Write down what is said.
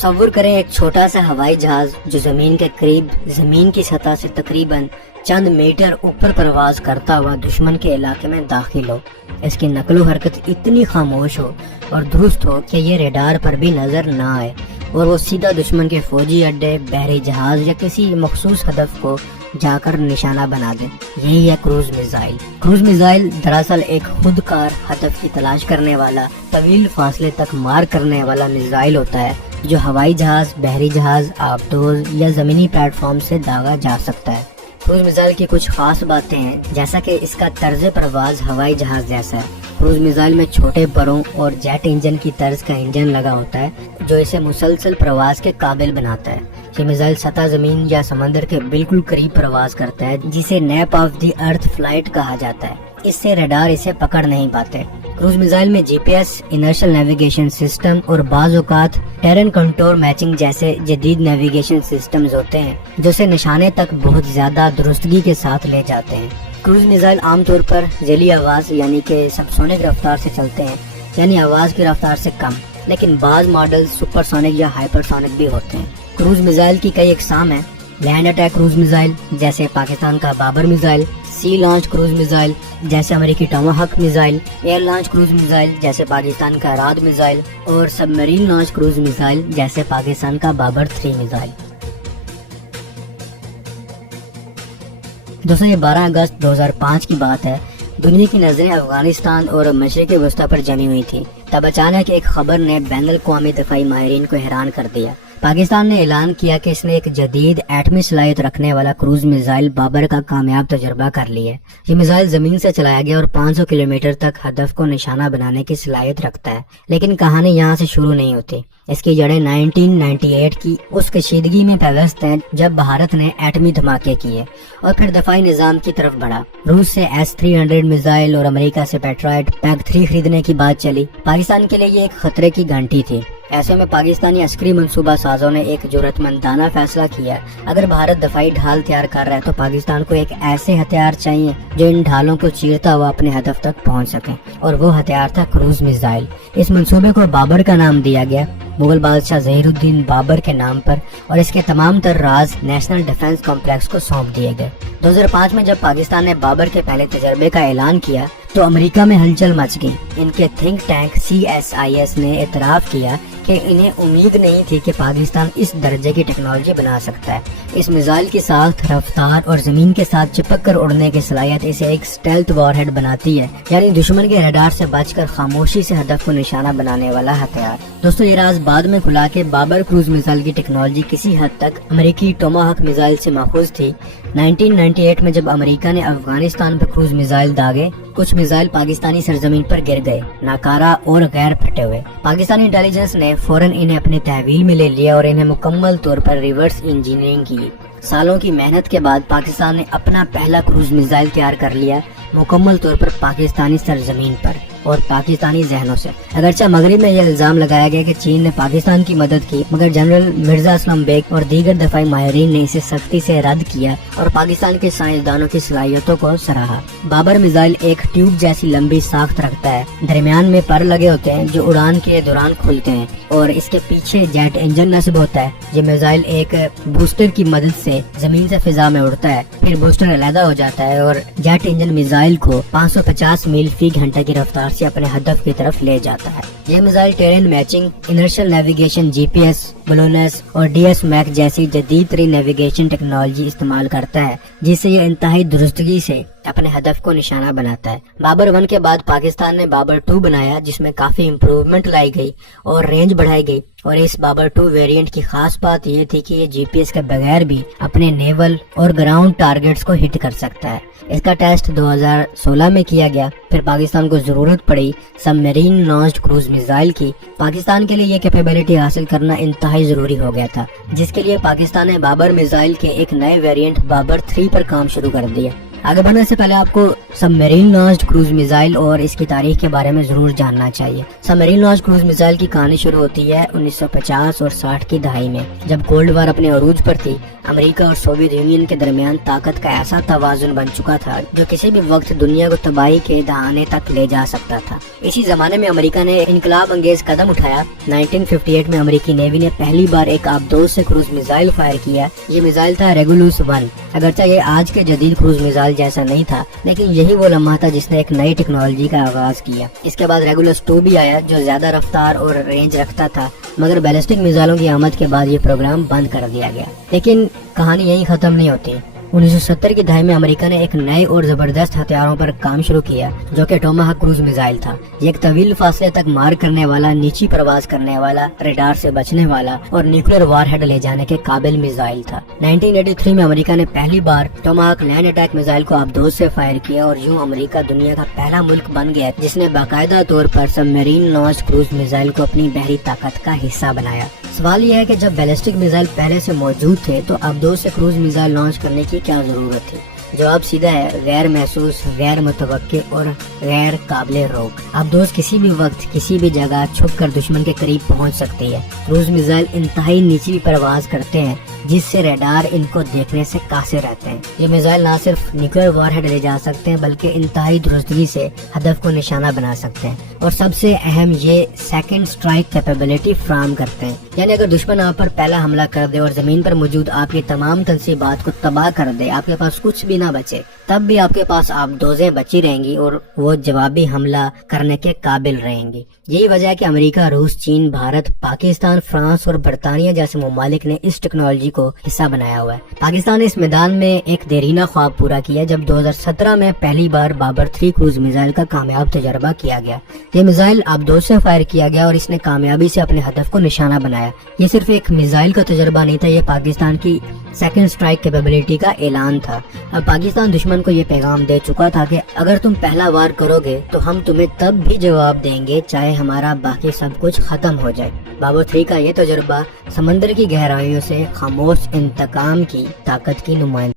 तसव्वुर करें एक छोटा सा हवाई जहाज जो जमीन के करीब जमीन की सतह से तकरीबन चंद मीटर ऊपर परवाज करता हुआ दुश्मन के इलाके में दाखिल हो। इसकी नकलो हरकत इतनी खामोश हो और दुरुस्त हो कि ये रेडार पर भी नजर ना आए और वो सीधा दुश्मन के फौजी अड्डे, बहरी जहाज या किसी मखसूस हदफ को जाकर निशाना बना दे। यही है क्रूज मिसाइल। क्रूज मिसाइल दरअसल एक खुदकार हदफ की तलाश करने वाला, तवील फासले तक मार करने वाला मिसाइल होता है जो हवाई जहाज, बहरी जहाज, आबदोज या जमीनी प्लेटफॉर्म से दागा जा सकता है। क्रूज मिसाइल की कुछ खास बातें हैं, जैसा कि इसका तर्ज परवाज हवाई जहाज जैसा है। क्रूज मिसाइल में छोटे बरों और जेट इंजन की तर्ज का इंजन लगा होता है जो इसे मुसलसल प्रवास के काबिल बनाता है। ये मिसाइल सतह जमीन या समंदर के बिल्कुल करीब प्रवास करता है, जिसे nap of the earth flight कहा जाता है। इससे रडार इसे पकड़ नहीं पाते। क्रूज मिसाइल में जीपीएस, इनर्शियल नेविगेशन सिस्टम और बाज़ औक़ात टेरेन कंट्रोल मैचिंग जैसे जदीद नेविगेशन सिस्टम्स होते हैं जो इसे निशाने तक बहुत ज्यादा दुरुस्तगी के साथ ले जाते हैं। क्रूज मिसाइल आमतौर पर जली आवाज यानी कि सबसोनिक रफ्तार से चलते हैं, यानी आवाज की रफ्तार से कम, लेकिन बाज मॉडल सुपरसोनिक या हाइपरसोनिक भी होते हैं। क्रूज मिसाइल की कई इकसाम है। लैंड अटैक क्रूज मिसाइल जैसे पाकिस्तान का बाबर मिसाइल, सी लॉन्च क्रूज मिसाइल जैसे अमेरिकी Tomahawk missile, air launch cruise missile जैसे पाकिस्तान का राद मिसाइल और सबमरीन लॉन्च क्रूज मिसाइल जैसे पाकिस्तान का बाबर 3 मिसाइल। दोस्तों, ये 12 अगस्त 2005 की बात है। दुनिया की नजरें अफगानिस्तान और मशरिक़ वस्ता पर जमी हुई थी। तब अचानक एक खबर ने बैनुल-अक़वामी दफ़ाई माहिरीन को हैरान कर दिया। पाकिस्तान ने ऐलान किया कि इसने एक जदीद एटमी सलाहियत रखने वाला क्रूज मिसाइल बाबर का कामयाब तजुर्बा कर लिया। ये मिसाइल जमीन से चलाया गया और 500 किलोमीटर तक हदफ को निशाना बनाने की सलाहियत रखता है। लेकिन कहानी यहाँ से शुरू नहीं होती। इसकी जड़ें 1998 की उस कशीदगी में पैवस्त हैं जब भारत ने एटमी धमाके किए और फिर दफाई निजाम की तरफ बढ़ा। रूस से S-300 मिसाइल और अमेरिका से पैट्रियट PAC-3 खरीदने की बात चली। पाकिस्तान के लिए ये एक खतरे की घंटी थी। ऐसे में पाकिस्तानी अस्करी मंसूबा साजों ने एक जुर्रतमंदाना फैसला किया। अगर भारत दफाई ढाल तैयार कर रहा है तो पाकिस्तान को एक ऐसे हथियार चाहिए जो इन ढालों को चीरता हुआ अपने हदफ तक पहुंच सके, और वो हथियार था क्रूज मिसाइल। इस मंसूबे को बाबर का नाम दिया गया, मुगल बादशाह ज़हीरुद्दीन बाबर के नाम पर, और इसके तमाम तर राज नेशनल डिफेंस कॉम्प्लेक्स को सौंप दिए गए। 2005 में जब पाकिस्तान ने बाबर के पहले तजर्बे का ऐलान किया तो अमेरिका में हलचल मच गई। इनके थिंक टैंक CSIS ने एतराफ किया कि इन्हें उम्मीद नहीं थी कि पाकिस्तान इस दर्जे की टेक्नोलॉजी बना सकता है। इस मिसाइल की साख्त, रफ्तार और जमीन के साथ चिपक कर उड़ने की सलाहियत इसे एक स्टेल्थ वॉरहेड बनाती है, यानी दुश्मन के रडार से बचकर खामोशी से हदफ को निशाना बनाने वाला हथियार। दोस्तों, ये राज बाद में खुला कि बाबर क्रूज मिसाइल की टेक्नोलॉजी किसी हद तक अमेरिकी टोमाहॉक मिसाइल से माखूज थी। 1998 में जब अमेरिका ने अफगानिस्तान पर क्रूज मिसाइल दागे, कुछ मिसाइल पाकिस्तानी सरजमीन पर गिर गए, नाकारा और गैर फटे हुए। पाकिस्तानी इंटेलिजेंस ने फौरन इन्हें अपने तहवील में ले लिया और इन्हें मुकम्मल तौर पर रिवर्स इंजीनियरिंग की। सालों की मेहनत के बाद पाकिस्तान ने अपना पहला क्रूज मिसाइल तैयार कर लिया, मुकम्मल तौर पर पाकिस्तानी सरजमीन पर और पाकिस्तानी जहनों से। अगरचे मगरिब में यह इल्जाम लगाया गया कि चीन ने पाकिस्तान की मदद की, मगर जनरल मिर्जा असलम बेग और दीगर दफाई माहिरीन ने इसे सख्ती से रद्द किया और पाकिस्तान के साइंसदानों की सलाहियतों को सराहा। बाबर मिसाइल एक ट्यूब जैसी लंबी साख्त रखता है, दरमियान में पर लगे होते हैं जो उड़ान के दौरान खुलते हैं, और इसके पीछे जेट इंजन नस्ब होता है। ये मिसाइल एक बूस्टर की मदद से जमीन से फिजा में उड़ता है, फिर बूस्टर अलहदा हो जाता है और जेट इंजन मिसाइल को 550 मील फी घंटे की रफ्तार से अपने हदफ की तरफ ले जाता है। यह missile terrain matching, inertial navigation, GPS, बलोनस और DS मैक जैसी जदीद तरीन नेविगेशन टेक्नोलॉजी इस्तेमाल करता है, जिससे यह इंतहाई दुरुस्तगी से अपने हदफ को निशाना बनाता है। बाबर 1 के बाद पाकिस्तान ने बाबर 2 बनाया, जिसमें काफी इम्प्रूवमेंट लाई गई और रेंज बढ़ाई गई। और इस बाबर 2 वेरिएंट की खास बात यह थी कि ये GPS के बगैर भी अपने नेवल और ग्राउंड टारगेट्स को हिट कर सकता है। इसका टेस्ट 2016 में किया गया। फिर पाकिस्तान को जरूरत पड़ी सबमरीन लॉन्च्ड क्रूज मिसाइल की। पाकिस्तान के लिए ये कैपेबिलिटी हासिल करना इंतहाई जरूरी हो गया था, जिसके लिए पाकिस्तान ने बाबर मिसाइल के एक नए वेरिएंट बाबर 3 पर काम शुरू कर दिया। आगे बढ़ने से पहले आपको सबमरीन लॉन्च्ड क्रूज मिसाइल और इसकी तारीख के बारे में जरूर जानना चाहिए। सबमरीन लॉन्च्ड क्रूज मिसाइल की कहानी शुरू होती है 1950 और 60 की दहाई में, जब कोल्ड वार अपने अरूज पर थी। अमेरिका और सोवियत यूनियन के दरमियान ताकत का ऐसा तवाजुन बन चुका था जो किसी भी वक्त दुनिया को तबाही के दहाने तक ले जा सकता था। इसी जमाने में अमेरिका ने इनकलाब अंगेज कदम उठाया। 1958 में अमेरिकी नेवी ने पहली बार एक आबदोज से क्रूज मिसाइल फायर किया। ये मिसाइल था रेगुलस 1। अगरचे ये आज के जदीद क्रूज मिसाइल जैसा नहीं था, लेकिन यही वो लम्हा था जिसने एक नई टेक्नोलॉजी का आगाज किया। इसके बाद रेगुलस 2 भी आया जो ज्यादा रफ्तार और रेंज रखता था, मगर बैलिस्टिक मिसाइलों की आमद के बाद ये प्रोग्राम बंद कर दिया गया। लेकिन कहानी यही खत्म नहीं होती। 1970 की दहाई में अमेरिका ने एक नए और जबरदस्त हथियारों पर काम शुरू किया जो कि टोमाहाक क्रूज मिसाइल था। ये एक तवील फासले तक मार करने वाला, नीची प्रवास करने वाला, रेडार से बचने वाला और न्यूक्लियर वारहेड ले जाने के काबिल मिसाइल था। 1983 में अमेरिका ने पहली बार टोमाहाक लैंड अटैक मिसाइल को आबदोज से फायर किया और यूं अमेरिका दुनिया का पहला मुल्क बन गया जिसने बाकायदा तौर पर सबमरीन लॉन्च क्रूज मिसाइल को अपनी बहरी ताकत का हिस्सा बनाया। सवाल यह है कि जब बैलिस्टिक मिसाइल पहले से मौजूद थे तो आबदोज से क्रूज मिसाइल लॉन्च करने की क्या जरूरत थी? जवाब सीधा है, गैर महसूस, गैर मुतवक्के और गैर काबिल रोक। आबदोज किसी भी वक्त किसी भी जगह छुप कर दुश्मन के करीब पहुंच सकती है। क्रूज मिसाइल इंतहाई नीची परवाज करते हैं जिससे रडार इनको देखने से कासिर रहते हैं। ये मिसाइल न सिर्फ न्यूक्लियर वारहेड ले जा सकते हैं बल्कि इंतहाई दुरुस्तगी से हदफ को निशाना बना सकते हैं, और सबसे अहम ये सेकंड स्ट्राइक कैपेबिलिटी फ्राहम करते हैं। यानी अगर दुश्मन आप पर पहला हमला कर दे और जमीन पर मौजूद आपकी तमाम तंसीबात को तबाह कर दे, आपके पास कुछ भी ना बचे, तब भी आपके पास आबदोजें बची रहेंगी और वो जवाबी हमला करने के काबिल रहेंगी। यही वजह है कि अमेरिका, रूस, चीन, भारत, पाकिस्तान, फ्रांस और बरतानिया जैसे ममालिक ने इस टेक्नोलॉजी को हिस्सा बनाया हुआ है। पाकिस्तान ने इस मैदान में एक देरीना ख्वाब पूरा किया जब 2017 में पहली बार बाबर 3 क्रूज मिसाइल का कामयाब तजर्बा किया गया। ये मिसाइल आबदोज से फायर किया गया और इसने कामयाबी से अपने हदफ को निशाना बनाया। ये सिर्फ एक मिसाइल का तजर्बा नहीं था, ये पाकिस्तान की सेकंड स्ट्राइक कैपेबिलिटी का ऐलान था। अब पाकिस्तान दुश्मन को ये पैगाम दे चुका था कि अगर तुम पहला वार करोगे तो हम तुम्हें तब भी जवाब देंगे चाहे हमारा बाकी सब कुछ खत्म हो जाए। बाबर 3 का ये तजर्बा समंदर की गहराइयों से खामोश इंतकाम की ताकत की नुमाइंदगी